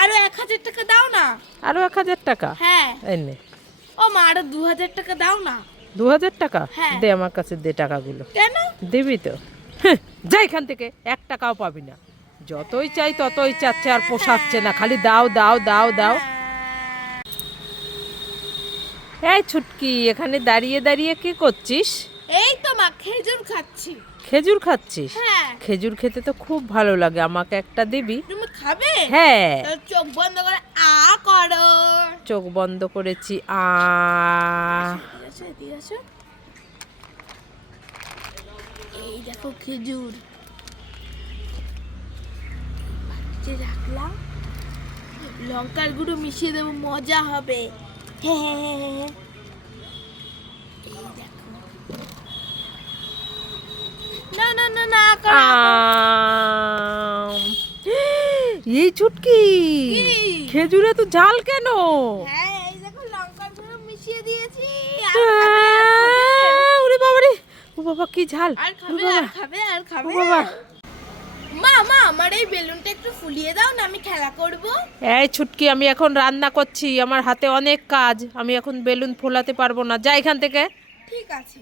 আরো 1000 টাকা দাও না। আরো 1000 টাকা? হ্যাঁ। এই নে। ও মা, আরো 2000 টাকা দাও না। 2000 টাকা? হ্যাঁ। দে আমার কাছে, দে টাকাগুলো। কেন? দিবি তো? হ্যাঁ, যা এখান থেকে, 1 টাকাও পাবি না। যতই চাই ততই চাচ্ছে, আর পোষাচ্ছে না, খালি দাও দাও দাও দাও। এই ছুটকি, এখানে দাঁড়িয়ে দাঁড়িয়ে কি করছিস? এই তো মা, খেজুর খাচ্ছি। খেজুর খাচ্ছিস? হ্যাঁ। খেজুর খেতে তো খুব ভালো লাগে, আমাকে একটা দিবি? তুমি খাবে? হ্যাঁ। তাহলে চোখ বন্ধ করে করো। চোখ বন্ধ করেছি। এদিকে আসো, এদিকে আসো। এই দেখো খেজুর, বাটিতে রাখলাম, লঙ্কার গুঁড়ো মিশিয়ে দেবো, মজা হবে। হ্যাঁ হ্যাঁ হ্যাঁ হ্যাঁ। এই দেখো, না না না না করো। এই ছুটকি, কি? খেজুরে তো ঝাল কেন? হ্যাঁ, এই দেখো লঙ্কার গুঁড়ো মিশিয়ে দিয়েছি। আর খাবে, আর খাবে? ওরে বাবা রে, ও বাবা কি ঝাল! আর খাবে, ও বাবা, আর খাবে, আর ও খাবে? বাবা। মা মা, আমার এই বেলুনটা একটু ফুলিয়ে দাও না, আমি খেলা করব। এই ছুটকি, আমি এখন রান্না করছি, আমার হাতে অনেক কাজ, আমি এখন বেলুন ফোলাতে পারবো না, যা এখান থেকে। ঠিক আছে।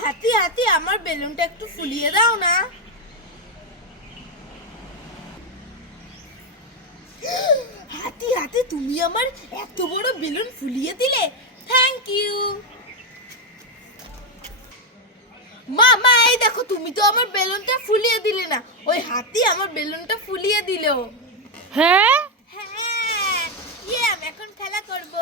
হাতি হাতি, আমার বেলুনটা একটু ফুলিয়ে দাও না। হাতি হাতি, তুমি আমার এত বড় বেলুন ফুলিয়ে দিলে, থ্যাংক ইউ। মা মা, এই দেখো, তুমি তো আমার বেলুনটা ফুলিয়ে দিলে না, ওই হাতি আমার বেলুনটা ফুলিয়ে দিল। হ্যাঁ, হ্যাঁ, আমি এখন খেলা করব।